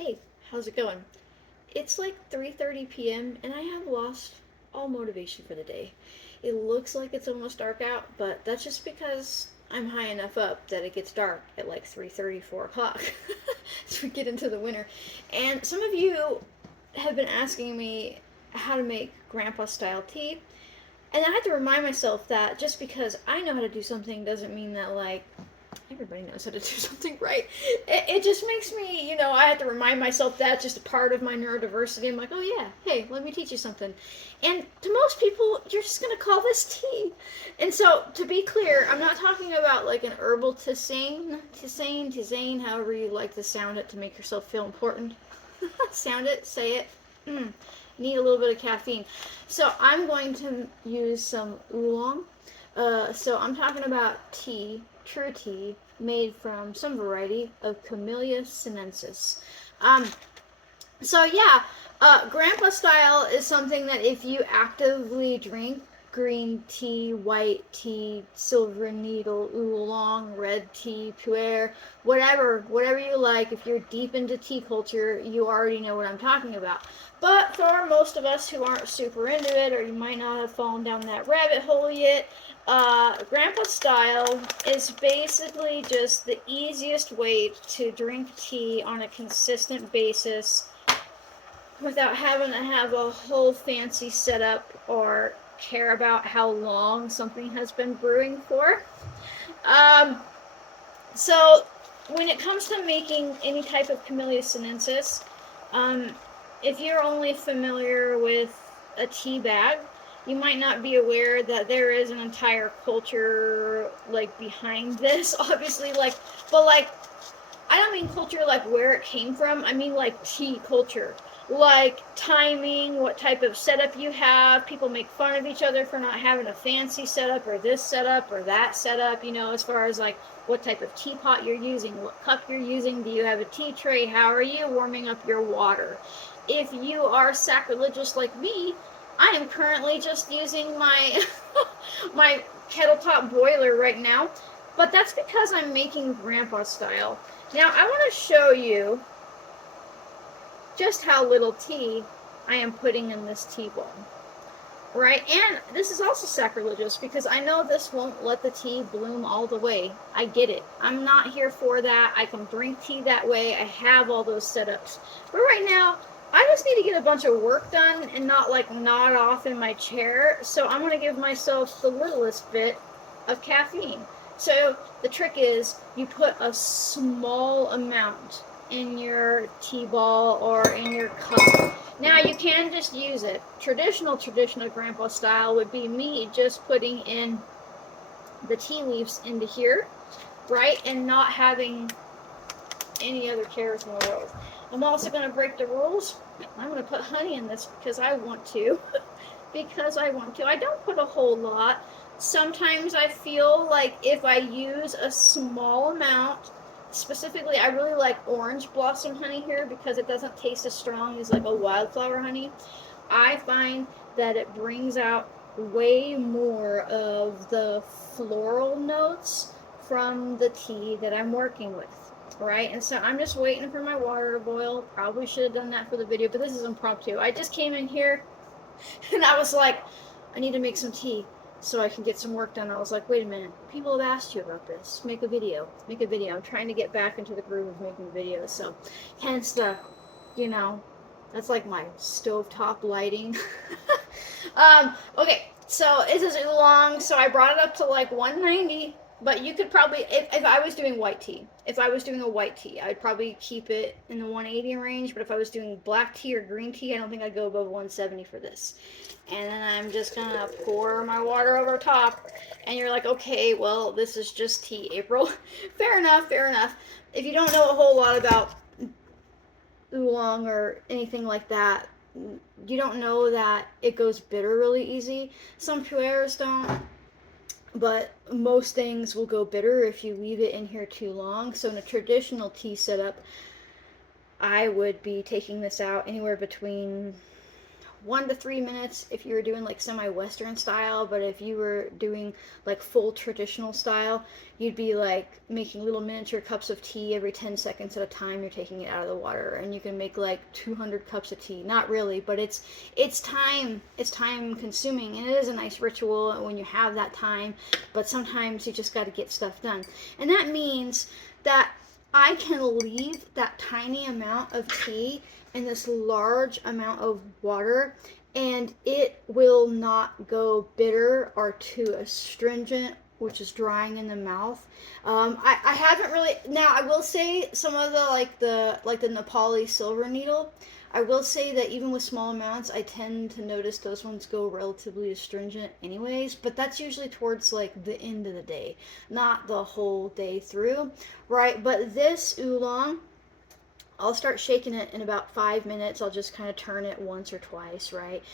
Hey, how's it going? It's like 3:30 p.m. and I have lost all motivation for the day. It looks like it's almost dark out, but that's just because I'm high enough up that it gets dark at like 3:30, 4 o'clock as we get into the winter. And some of you have been asking me how to make grandpa style tea, and I have to remind myself that just because I know how to do something doesn't mean that like everybody knows how to do something right. It just makes me, I have to remind myself that's just a part of my neurodiversity. I'm like, oh yeah, hey, let me teach you something. And to most people, you're just gonna call this tea. And so, to be clear, I'm not talking about like an herbal tisane, however you like to sound it to make yourself feel important. Sound it, say it. Need a little bit of caffeine. So I'm going to use some oolong. So I'm talking about tea, true tea, made from some variety of Camellia sinensis. Um, so yeah, grandpa style is something that if you actively drink green tea, white tea, silver needle, oolong, red tea, pu'er, whatever you like, if you're deep into tea culture, you already know what I'm talking about. But for most of us who aren't super into it, or you might not have fallen down that rabbit hole yet, grandpa style is basically just the easiest way to drink tea on a consistent basis without having to have a whole fancy setup or care about how long something has been brewing for. Um, so when it comes to making any type of Camellia sinensis, um, if you're only familiar with a tea bag, you might not be aware that there is an entire culture like behind this. Obviously, but I don't mean culture like where it came from. I mean like tea culture. Like timing, what type of setup you have. People make fun of each other for not having a fancy setup or this setup or that setup, as far as like what type of teapot you're using, what cup you're using, do you have a tea tray, how are you warming up your water. If you are sacrilegious like me, I am currently just using my my kettle top boiler right now, but that's because I'm making grandpa style. Now, I want to show you just how little tea I am putting in this tea bowl. Right? And this is also sacrilegious because I know this won't let the tea bloom all the way. I get it. I'm not here for that. I can drink tea that way. I have all those setups. But right now, I just need to get a bunch of work done and not like nod off in my chair. So I'm going to give myself the littlest bit of caffeine. So the trick is you put a small amount in your tea ball or in your cup. Now you can just use it. Traditional grandpa style would be me just putting in the tea leaves into here, right? And not having any other cares in the world. I'm also going to break the rules. I'm going to put honey in this because I want to. Because I want to. I don't put a whole lot. Sometimes I feel like if I use a small amount, specifically I really like orange blossom honey here because it doesn't taste as strong as like a wildflower honey. I find that it brings out way more of the floral notes from the tea that I'm working with. Right, and so I'm just waiting for my water to boil. Probably should have done that for the video, but this is impromptu. I just came in here and I was like, I need to make some tea so I can get some work done. I was like, wait a minute, people have asked you about this. Make a video. I'm trying to get back into the groove of making videos. So hence the, that's like my stovetop lighting. Okay, so this is oolong. So I brought it up to like 190. But you could probably, if I was doing white tea, if I was doing a white tea, I'd probably keep it in the 180 range. But if I was doing black tea or green tea, I don't think I'd go above 170 for this. And then I'm just going to pour my water over top. And you're like, okay, well, this is just tea, April. Fair enough. If you don't know a whole lot about oolong or anything like that, you don't know that it goes bitter really easy. Some pu'ers don't. But most things will go bitter if you leave it in here too long. So in a traditional tea setup, I would be taking this out anywhere between 1 to 3 minutes if you were doing like semi-Western style, but if you were doing like full traditional style, you'd be like making little miniature cups of tea every 10 seconds at a time. You're taking it out of the water, and you can make like 200 cups of tea. Not really, but it's time consuming, and it is a nice ritual when you have that time, but sometimes you just got to get stuff done. And that means that I can leave that tiny amount of tea in this large amount of water, and it will not go bitter or too astringent, which is drying in the mouth. I haven't really. Now I will say some of the Nepali silver needle. I will say that even with small amounts, I tend to notice those ones go relatively astringent anyways, but that's usually towards like the end of the day, not the whole day through, right? But this oolong, I'll start shaking it in about 5 minutes. I'll just kind of turn it once or twice, right?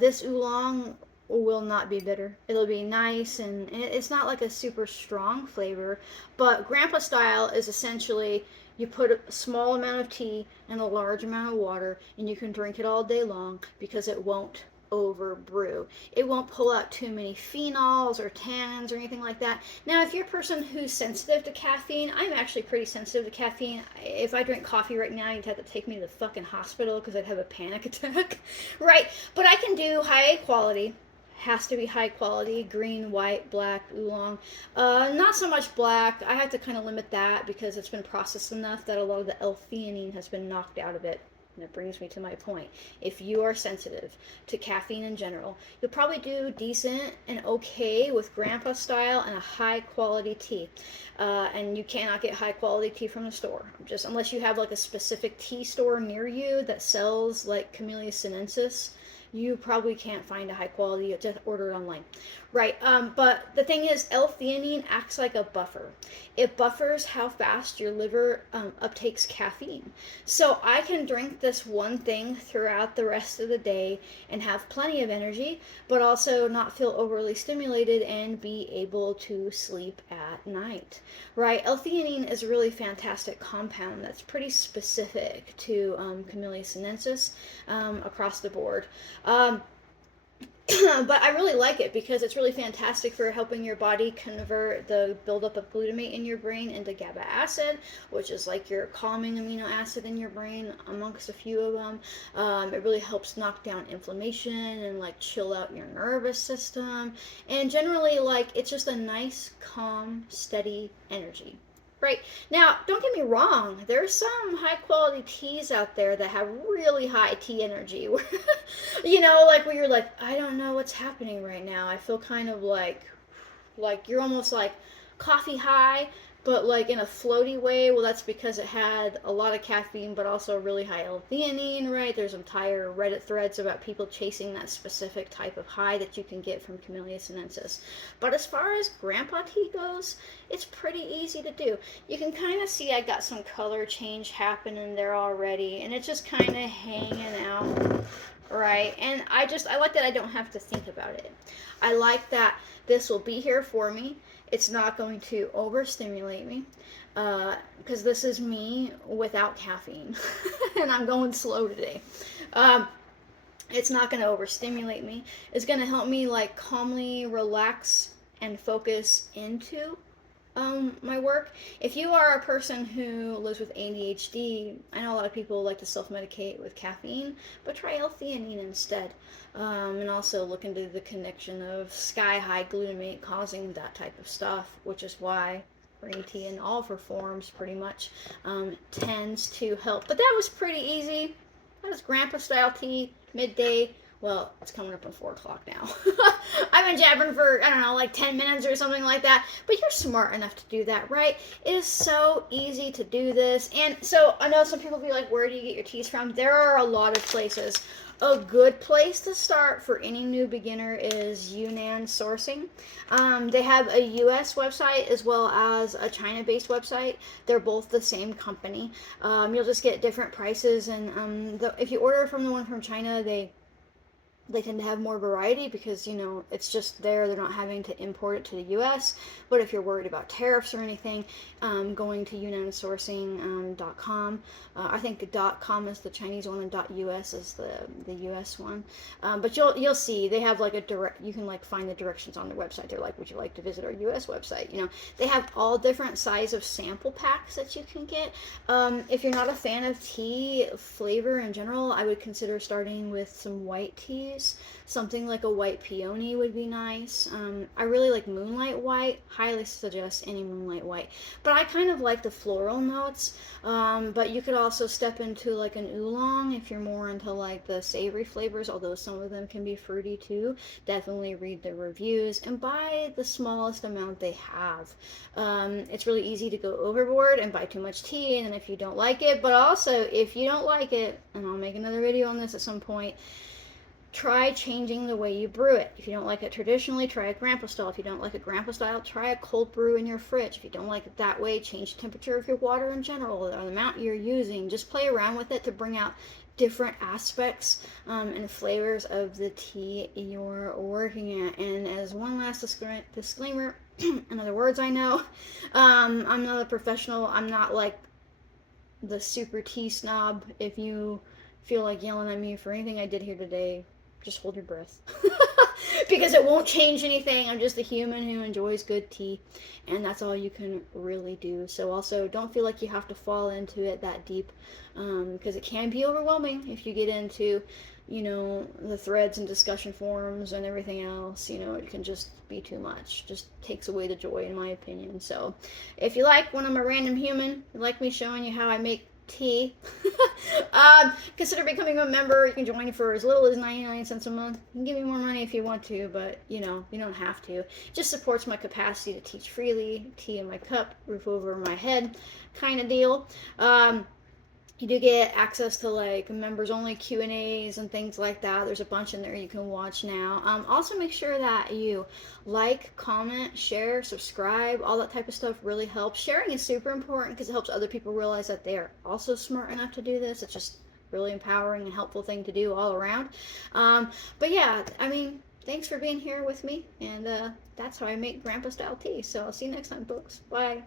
This oolong will not be bitter. It'll be nice, and it's not like a super strong flavor, but grandpa style is essentially you put a small amount of tea and a large amount of water, and you can drink it all day long because it won't over brew. It won't pull out too many phenols or tannins or anything like that. Now, if you're a person who's sensitive to caffeine, I'm actually pretty sensitive to caffeine. If I drink coffee right now, you'd have to take me to the fucking hospital because I'd have a panic attack, right? But I can do high quality. Has to be high quality, green, white, black, oolong. Not so much black. I have to kind of limit that because it's been processed enough that a lot of the L-theanine has been knocked out of it. And that brings me to my point. If you are sensitive to caffeine in general, you'll probably do decent and okay with grandpa style and a high quality tea. And you cannot get high quality tea from the store, just unless you have like a specific tea store near you that sells like Camellia sinensis. You probably can't find a high quality, just order it online. Right, but the thing is, L-theanine acts like a buffer. It buffers how fast your liver uptakes caffeine. So I can drink this one thing throughout the rest of the day and have plenty of energy, but also not feel overly stimulated and be able to sleep at night. Right, L-theanine is a really fantastic compound that's pretty specific to Camellia sinensis across the board. But I really like it because it's really fantastic for helping your body convert the buildup of glutamate in your brain into GABA acid, which is like your calming amino acid in your brain, amongst a few of them. It really helps knock down inflammation and like chill out your nervous system. And generally, like, it's just a nice, calm, steady energy. Right. Now, don't get me wrong, there's some high quality teas out there that have really high tea energy. You know, like where you're like, I don't know what's happening right now. I feel kind of like you're almost like coffee high, but like in a floaty way. Well, that's because it had a lot of caffeine, but also really high L-theanine, right? There's entire Reddit threads about people chasing that specific type of high that you can get from Camellia sinensis. But as far as grandpa tea goes, it's pretty easy to do. You can kind of see I got some color change happening there already, and it's just kind of hanging out, right? And I like that I don't have to think about it. I like that this will be here for me. It's not going to overstimulate me because this is me without caffeine and I'm going slow today. It's not going to overstimulate me. It's going to help me like calmly relax and focus into my work. If you are a person who lives with ADHD, I know a lot of people like to self-medicate with caffeine, but try L-theanine instead. And also look into the connection of sky-high glutamate causing that type of stuff, which is why green tea in all of her forms pretty much tends to help. But that was pretty easy. That was grandpa style tea, midday. Well, it's coming up on 4 o'clock now. I've been jabbering for, I don't know, like 10 minutes or something like that. But you're smart enough to do that, right? It is so easy to do this. And so I know some people be like, where do you get your teas from? There are a lot of places. A good place to start for any new beginner is Yunnan Sourcing. They have a US website as well as a China-based website. They're both the same company. You'll just get different prices. And if you order from the one from China, they they tend to have more variety because, it's just there. They're not having to import it to the U.S. But if you're worried about tariffs or anything, going to yunansourcing.com. I think .com is the Chinese one and .us is the U.S. one. But you'll see they have like a direct. You can like find the directions on their website. They're like, would you like to visit our U.S. website? They have all different size of sample packs that you can get. If you're not a fan of tea flavor in general, I would consider starting with some white teas. Something like a white peony would be nice. I really like Moonlight White. Highly suggest any Moonlight White. But I kind of like the floral notes. But you could also step into like an oolong if you're more into like the savory flavors, although some of them can be fruity too. Definitely read the reviews and buy the smallest amount they have. It's really easy to go overboard and buy too much tea, and then if you don't like it, but also if you don't like it, and I'll make another video on this at some point, try changing the way you brew it. If you don't like it traditionally, try a grandpa style. If you don't like a grandpa style, try a cold brew in your fridge. If you don't like it that way, change the temperature of your water in general, or the amount you're using. Just play around with it to bring out different aspects and flavors of the tea you're working at. And as one last disclaimer, in other words, I know, I'm not a professional. I'm not like the super tea snob. If you feel like yelling at me for anything I did here today, just hold your breath. Because it won't change anything. I'm just a human who enjoys good tea, and that's all you can really do. So also, don't feel like you have to fall into it that deep, because it can be overwhelming if you get into, the threads and discussion forums and everything else. It can just be too much. Just takes away the joy, in my opinion. So if you like when I'm a random human, you like me showing you how I make tea, consider becoming a member. You can join for as little as 99 cents a month. You can give me more money if you want to, but you don't have to. It just supports my capacity to teach freely, tea in my cup, roof over my head kind of deal. You do get access to like members only Q&As and things like that. There's a bunch in there you can watch now. Also make sure that you like, comment, share, subscribe. All that type of stuff really helps. Sharing is super important because it helps other people realize that they are also smart enough to do this. It's just really empowering and helpful thing to do all around. But yeah, thanks for being here with me, and that's how I make grandpa style tea. So I'll see you next time, folks. Bye.